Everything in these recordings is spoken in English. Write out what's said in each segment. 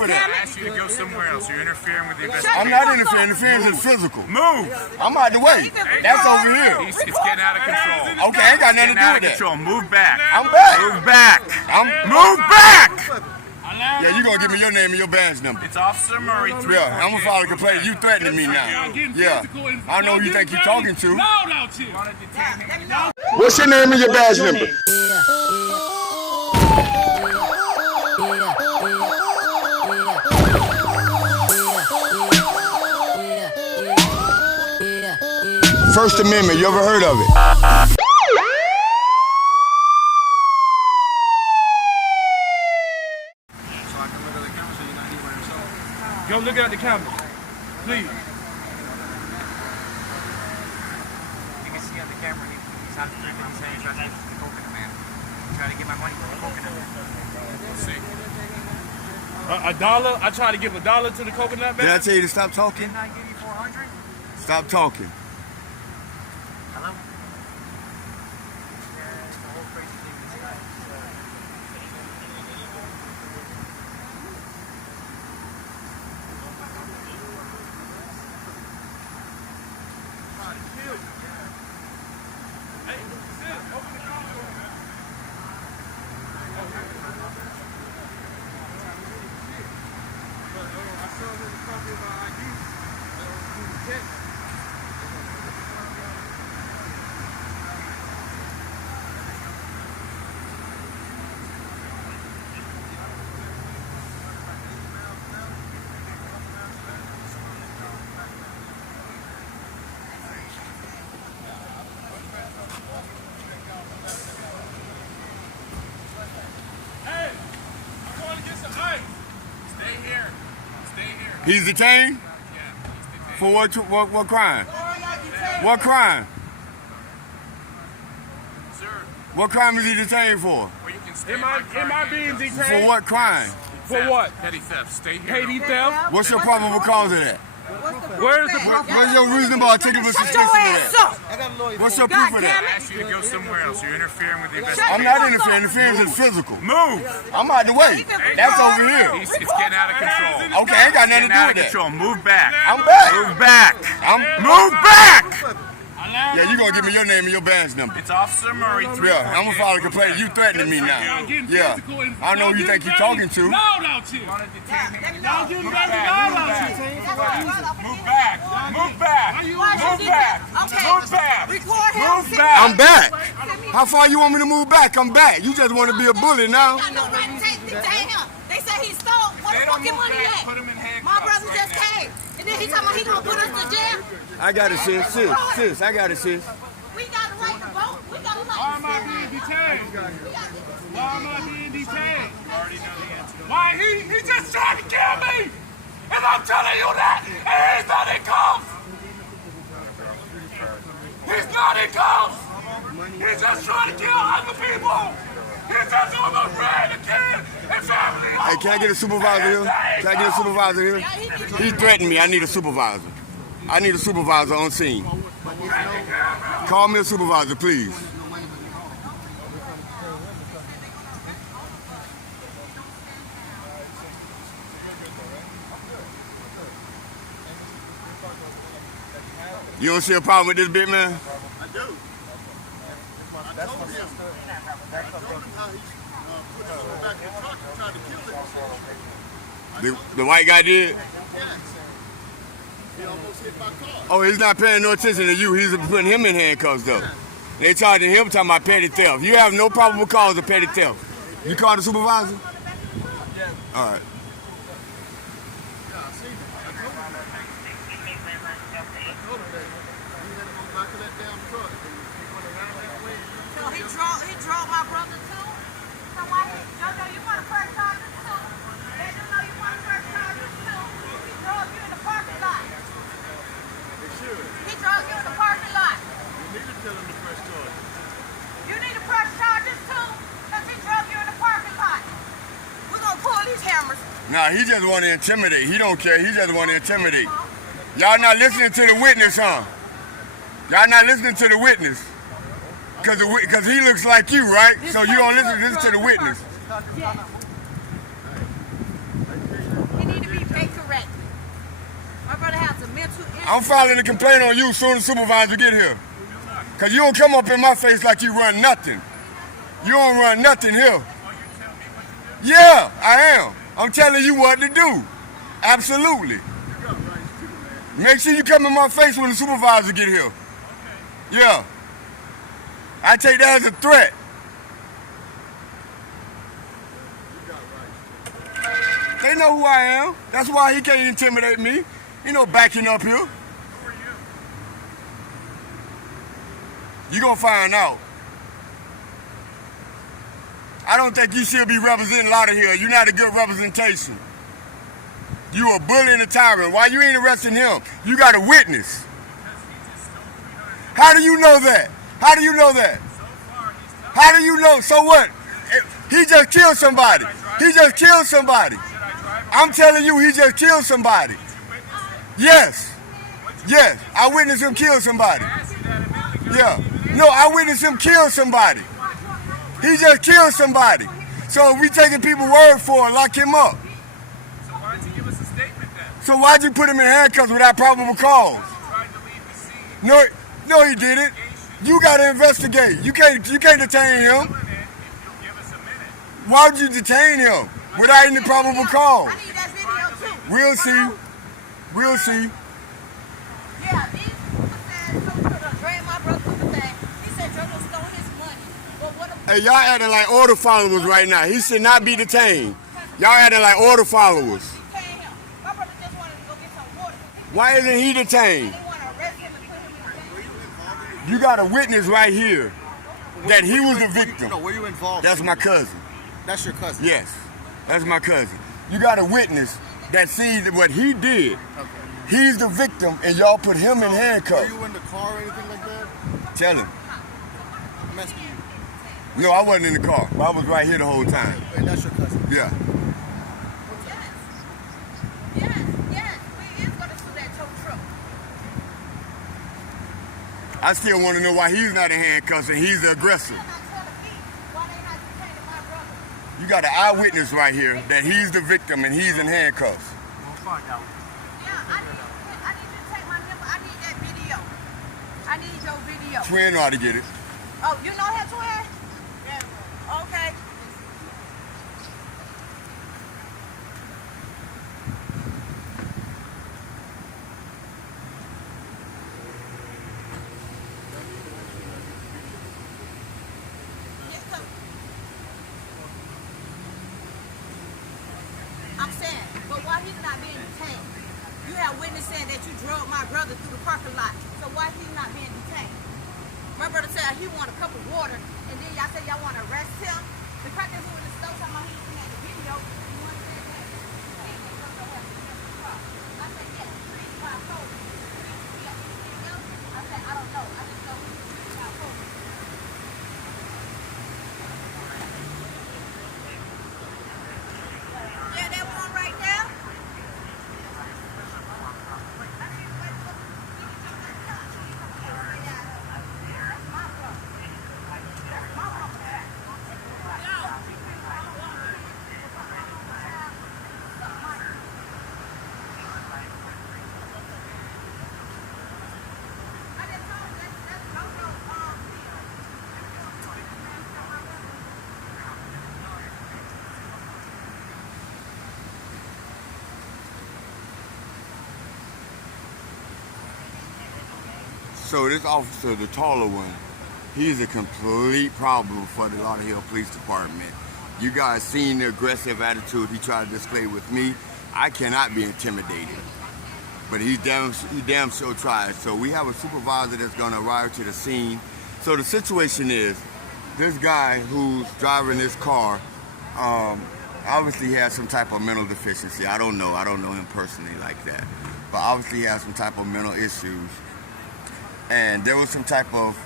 of that? I asked you to go somewhere else. You're interfering with the investigation. I'm not interfering. Interference is physical. Move. I'm out the way. That's over here. It's getting out of control. Okay, I ain't got nothing to do with that. Control. Move back. I'm back. Move back. Move back. Yeah, you gonna give me your name and your badge number. It's Officer Murray. Yeah, I'm gonna file a complaint. You threatening me now. Yeah. I know who you think you're talking to. What's your name and your badge number? First Amendment, you ever heard of it? Go look at the camera, please. You can see on the camera, he's out of the he's saying he's trying to get the coconut man. He's trying to get my money from the coconut man. Let's see. $1? I tried to give $1 to the coconut man. Did I tell you to stop talking? Didn't I give you 400? Stop talking. Hello? Yeah, it's the whole crazy thing. This guy is, He's detained? For what crime? What crime? Sir. What crime is he detained for? Am I being detained? For what crime? For what? Petty theft. Stay here. Petty theft? What's your probable cause of that? Where is the What's your reasonable articulable suspicion of that? What's your proof of that? I asked you to go somewhere else. You're interfering with the investigation. I'm not interfering. Interference is physical. Move. I'm out the way. That's over here. It's getting out of control. Okay, I ain't got nothing to do with that. Control. Move back. I'm back. Move back. Move back. Yeah, you gonna give me your name and your badge number. It's Officer Murray. Yeah, I'm gonna file a complaint. You threatening me now. Yeah. I know who you think you're talking to. Move back. Move back. Move back. Move back. Move back. Move back. I'm back. How far you want me to move back? I'm back. You just want to be a bully now. They say he stole. What the fucking money at? My brother just came. And then he talking about he gonna put us to jail. I got it, sis. Sis, I got it, sis. We got a right to vote. We got a right to Why am I being detained? Why am I being detained? Why he just tried to kill me! And I'm telling you that! And he's not in cuffs! He's not in cuffs! He's just trying to kill other people! He's just doing my friend, a kid, and family! Hey, can I get a supervisor here? Can I get a supervisor here? He threatened me. I need a supervisor. I need a supervisor on scene. Call me a supervisor, please. You don't see a problem with this big man? I do. I told him. I told him how he put us in the back of the truck and tried to kill us. The white guy did? Yes. He almost hit my car. Oh, he's not paying no attention to you. He's putting him in handcuffs, though. They charging him talking about petty theft. You have no probable cause of petty theft. You called the supervisor? Yeah. All right. Yeah, I seen him. I told him that. I told him that. He had him on the back of that damn truck. He went around that way. So he drove my brother too? So why Jojo, you want to press charges too? Let them know you want to press charges too. He drove you in the parking lot. They should. He drove you in the parking lot. You need to tell him to press charges. You need to press charges too, because he drove you in the parking lot. We're gonna pull these hammers. Nah, he just want to intimidate. He don't care. He just want to intimidate. Y'all not listening to the witness, huh? Y'all not listening to the witness. Because he looks like you, right? So you don't listen to the witness. Yeah. I'm filing a complaint on you as soon as the supervisor get here. Because you don't come up in my face like you run nothing. You don't run nothing here. Yeah, I am. I'm telling you what to do. Absolutely. Make sure you come in my face when the supervisor get here. Yeah. I take that as a threat. They know who I am. That's why he can't intimidate me. You know, backing up here. Who are you? You gonna find out. I don't think you should be representing Lauderhill. You're not a good representation. You a bully and a tyrant. Why you ain't arresting him? You got a witness. How do you know that? How do you know that? How do you know? So what? He just killed somebody. He just killed somebody. I'm telling you, he just killed somebody. Yes. Yes. I witnessed him kill somebody. Yeah. No, I witnessed him kill somebody. He just killed somebody. So if we taking people's word for it, lock him up. So why didn't you give us a statement then? So why'd you put him in handcuffs without probable cause? You tried to leave the scene. No, he didn't. You gotta investigate. You can't detain him. If you'll give us a minute. Why would you detain him without any probable cause? I need that video too. We'll see. We'll see. Yeah, these people said so could have dragged my brother to the thing. He said Jojo stole his money. But what a Hey, y'all acting like order followers right now. He should not be detained. Y'all acting like order followers. detain him. My brother just wanted to go get some water. Why isn't he detained? They want to arrest him and put him in detention. You got a witness right here that he was the victim. No, were you involved? That's my cousin. That's your cousin. Yes, that's my cousin. You got a witness that sees what he did. Okay. He's the victim, and y'all put him in Were handcuffs. you in the car or anything like that? Tell him. I'm asking you. No, I wasn't in the car. But I was right here the whole time. And that's your cousin. Yeah. Yes, we is going to sue that tow truck. I still want to know why he's not in handcuffs and he's the aggressor. They're not telling me why they not detaining my brother. You got an eyewitness right here that he's the victim and he's in handcuffs. We'll find out. Yeah, I need you to take my number. I need that video. I need your video. Twin know how to get it. Oh, you know how to wear? Yeah. Okay. Yes, sir. I'm saying, but why he's not being detained? You have witness saying that you drove my brother through the parking lot. So why he's not being detained? My brother said he want a cup of water, and then y'all said y'all want to arrest him. The crack is who in the stove talking about he looking at the video. You understand that? Hey, they don't know what to do. I said, yes, please, I told you. You got anything else? I said, I don't know. I just know he's not told me. Yeah, that one right there. So this officer, the taller one, he's a complete problem for the Lauderhill Police Department. You guys seen the aggressive attitude he tried to display with me. I cannot be intimidated, but he damn sure tries. So we have a supervisor that's gonna arrive to the scene. So the situation is, this guy who's driving this car, obviously has some type of mental deficiency. I don't know him personally like that, but obviously he has some type of mental issues. And there was some type of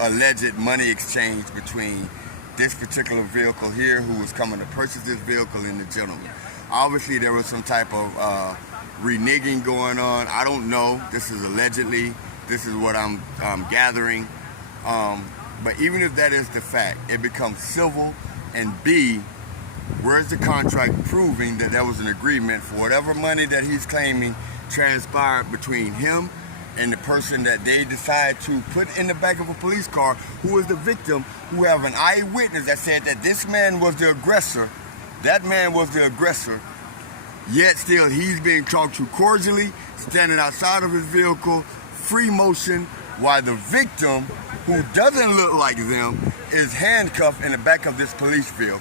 alleged money exchange between this particular vehicle here, who was coming to purchase this vehicle, and the gentleman. Obviously, there was some type of reneging going on. I don't know. This is allegedly. This is what I'm gathering. But even if that is the fact, it becomes civil. And B, where's the contract proving that there was an agreement for whatever money that he's claiming transpired between him and the person that they decide to put in the back of a police car, who is the victim, who have an eyewitness that said that this man was the aggressor, that man was the aggressor, yet still he's being talked to cordially, standing outside of his vehicle, free motion, while the victim, who doesn't look like them, is handcuffed in the back of this police vehicle.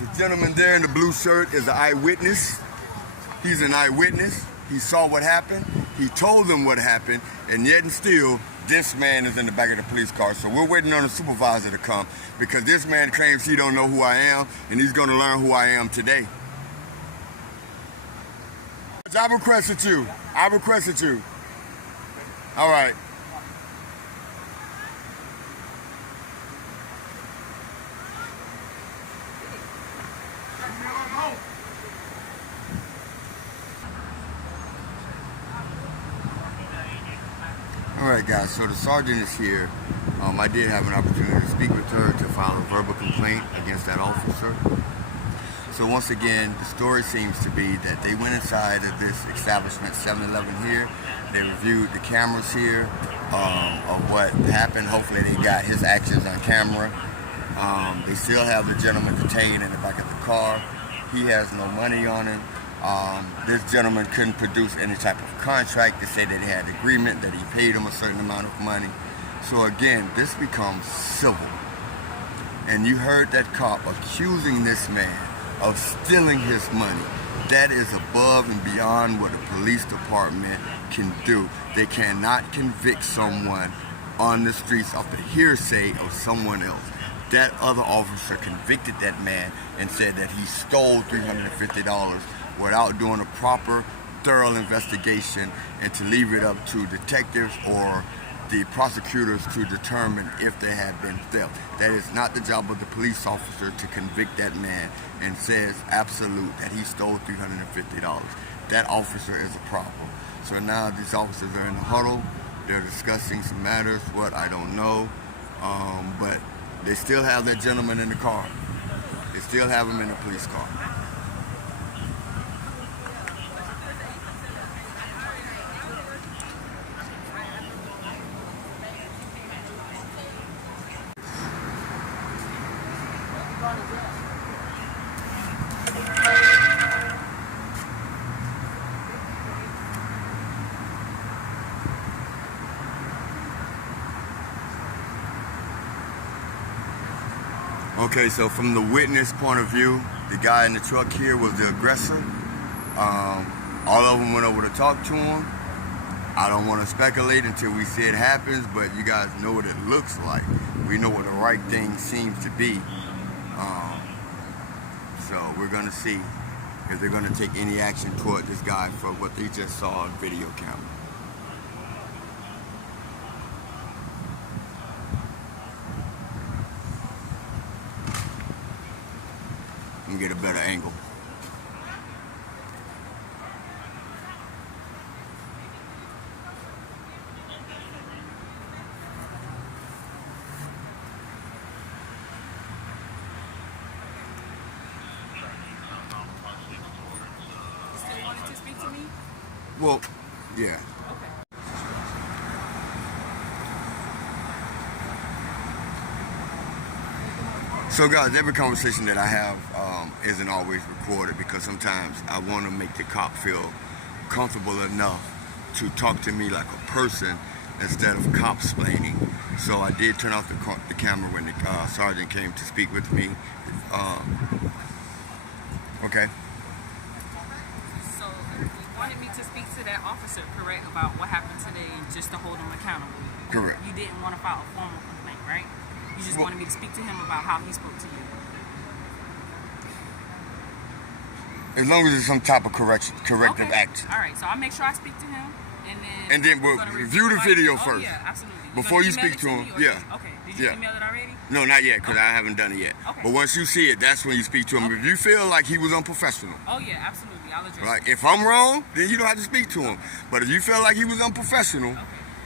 The gentleman there in the blue shirt is an eyewitness. He's an eyewitness. He saw what happened. He told them what happened, and yet and still, this man is in the back of the police car. So we're waiting on the supervisor to come because this man claims he don't know who I am, and he's going to learn who I am today. I requested you. I requested you. All right. All right, guys, so the sergeant is here. I did have an opportunity to speak with her to file a verbal complaint against that officer. So once again, the story seems to be that they went inside of this establishment, 7-Eleven here. They reviewed the cameras here of what happened. Hopefully they got his actions on camera. They still have the gentleman detained in the back of the car. He has no money on him. This gentleman couldn't produce any type of contract to say that he had an agreement, that he paid him a certain amount of money. So again, this becomes civil. And you heard that cop accusing this man of stealing his money. That is above and beyond what a police department can do. They cannot convict someone on the streets of the hearsay of someone else. That other officer convicted that man and said that he stole $350 without doing a proper, thorough investigation, and to leave it up to detectives or the prosecutors to determine if there had been theft. That is not the job of the police officer to convict that man and says absolute that he stole $350. That officer is a problem. So now these officers are in the huddle. They're discussing some matters, what I don't know, but they still have that gentleman in the car. They still have him in the police car. Okay, so from the witness point of view, the guy in the truck here was the aggressor. All of them went over to talk to him. I don't want to speculate until we see it happens, but you guys know what it looks like. We know what the right thing seems to be. So we're going to see if they're going to take any action toward this guy for what they just saw on video camera. Let me get a better angle. You still wanted to speak to me? Well, yeah. So guys, every conversation that I have isn't always recorded because sometimes I want to make the cop feel comfortable enough to talk to me like a person instead of cop-splaining. So I did turn off the camera when the sergeant came to speak with me. Okay. So you wanted me to speak to that officer, correct, about what happened today and just to hold him accountable? Correct. You didn't want to file a formal complaint, right? You just wanted me to speak to him about how he spoke to you. As long as it's some type of corrective act. All right, so I'll make sure I speak to him, and then we'll review the video first. Oh yeah, absolutely. Before you speak to him, yeah. Okay. Did you email it already? No, not yet, because I haven't done it yet. Okay. But once you see it, that's when you speak to him. Okay. If you feel like he was unprofessional, Oh yeah, absolutely. I'll address like it. if I'm wrong, then you don't have to speak to him. But if you feel like he was unprofessional,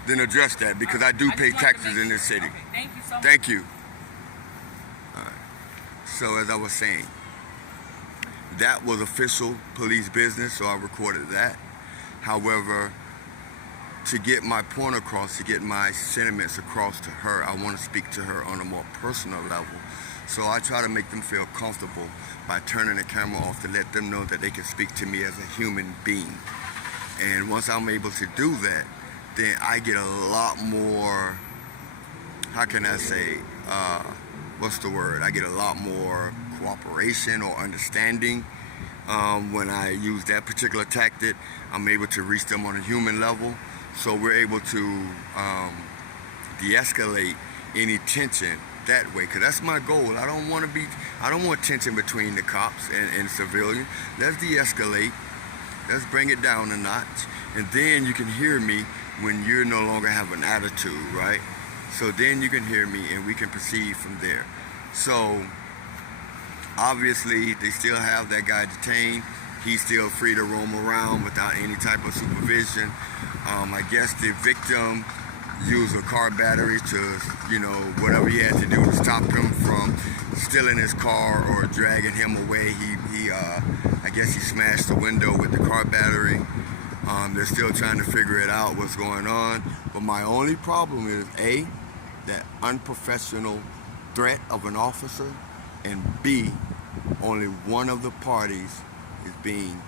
then address that because I do pay taxes in this city. Okay, thank you so much. Thank you. All right. So as I was saying, that was official police business, so I recorded that. However, to get my point across, to get my sentiments across to her, I want to speak to her on a more personal level. So I try to make them feel comfortable by turning the camera off to let them know that they can speak to me as a human being. And once I'm able to do that, then I get a lot more, how can I say, what's the word? I get a lot more cooperation or understanding. When I use that particular tactic, I'm able to reach them on a human level. So we're able to de-escalate any tension that way, because that's my goal. I don't want tension between the cops and civilians. Let's de-escalate. Let's bring it down a notch. And then you can hear me when you no longer have an attitude, right? So then you can hear me and we can proceed from there. So obviously they still have that guy detained. He's still free to roam around without any type of supervision. I guess the victim used a car battery to, whatever he had to do to stop him from stealing his car or dragging him away. I guess he smashed the window with the car battery. They're still trying to figure it out, what's going on. But my only problem is A, that unprofessional threat of an officer, and B, only one of the parties is being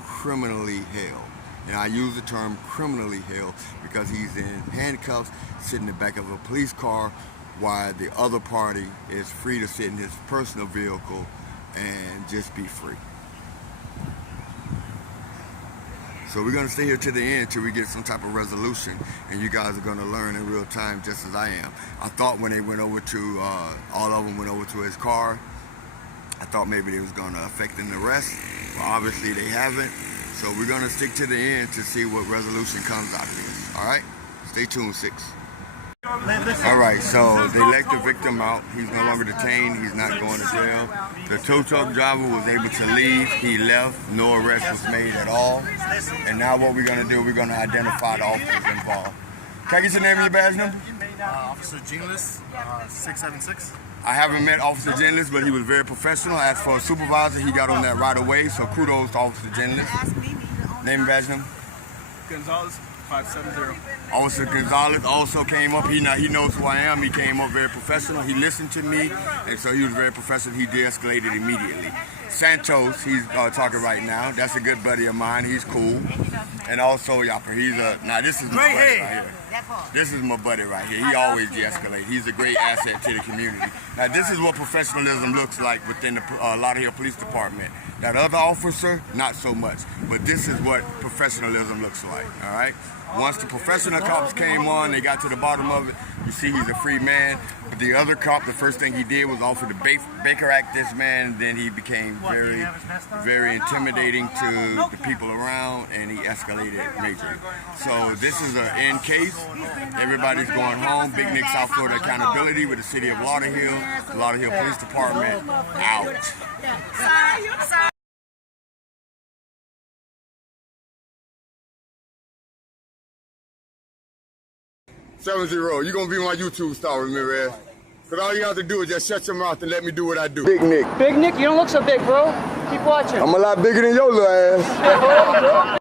criminally held. And I use the term criminally held because he's in handcuffs, sitting in the back of a police car, while the other party is free to sit in his personal vehicle and just be free. So we're gonna stay here to the end till we get some type of resolution, and you guys are gonna learn in real time just as I am. I thought when they went over to, all of them went over to his car, I thought maybe they was gonna affect an arrest, but obviously they haven't. So we're gonna stick to the end to see what resolution comes out of this. All right, stay tuned, 6. All right, so they let the victim out. He's no longer detained. He's not going to jail. The tow truck driver was able to leave. He left. No arrest was made at all. And now what we're gonna do, we're gonna identify the officers involved. Can I get your name and your badge number? Officer Geneless, 676. I haven't met Officer Geneless, but he was very professional. As for a supervisor, he got on that right away, so kudos to Officer Geneless. Name and badge number? Gonzalez, 570. Officer Gonzalez also came up. He knows who I am. He came up very professional. He listened to me, and so he was very professional. He de-escalated immediately. Santos, he's talking right now. That's a good buddy of mine. He's cool. And also Yapper. This is my buddy right here. This is my buddy right here. He always de-escalates. He's a great asset to the community. Now this is what professionalism looks like within the Lauderhill Police Department. That other officer, not so much. But this is what professionalism looks like, all right? Once the professional cops came on, they got to the bottom of it. You see he's a free man. But the other cop, the first thing he did was offer to Baker Act this man, and then he became very, very intimidating to the people around, and he escalated majorly. So this is an end case. Everybody's going home. Big Nick, South Florida Accountability with the City of Lauderhill, Lauderhill Police Department, out. 70, you're gonna be my YouTube star, remember, Ash? Cause all you have to do is just shut your mouth and let me do what I do. Big Nick. Big Nick, you don't look so big, bro. Keep watching. I'm a lot bigger than your little ass.